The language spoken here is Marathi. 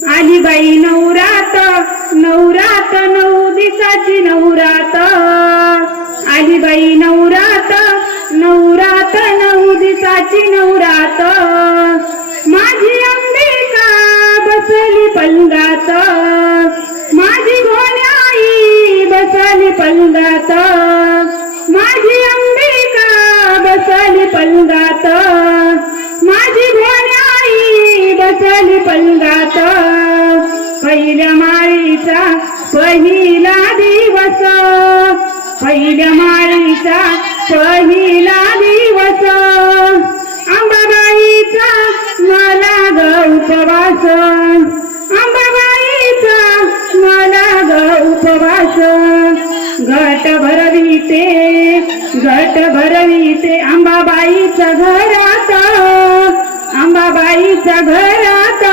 आली बाई नवरात नवरात 9 दिवसाची नवरात आली बाई नवरात नवरात 9 दिवसाची नवरात माझी अंबिका बसली पलंगात माझी गोण्याई बसली पलंगात माझी अंबिका बसली पलंगात माझी गोण्याई बसली पलंगात पहिल्या माळीचा पहिला दिवस पहिल्या माळीचा पहिला दिवस अंबाबाईचा मला ग उपवास अंबाबाईचा मला ग उपवास घट भरविते अंबाबाईच्या घरात अंबाबाईच्या घरात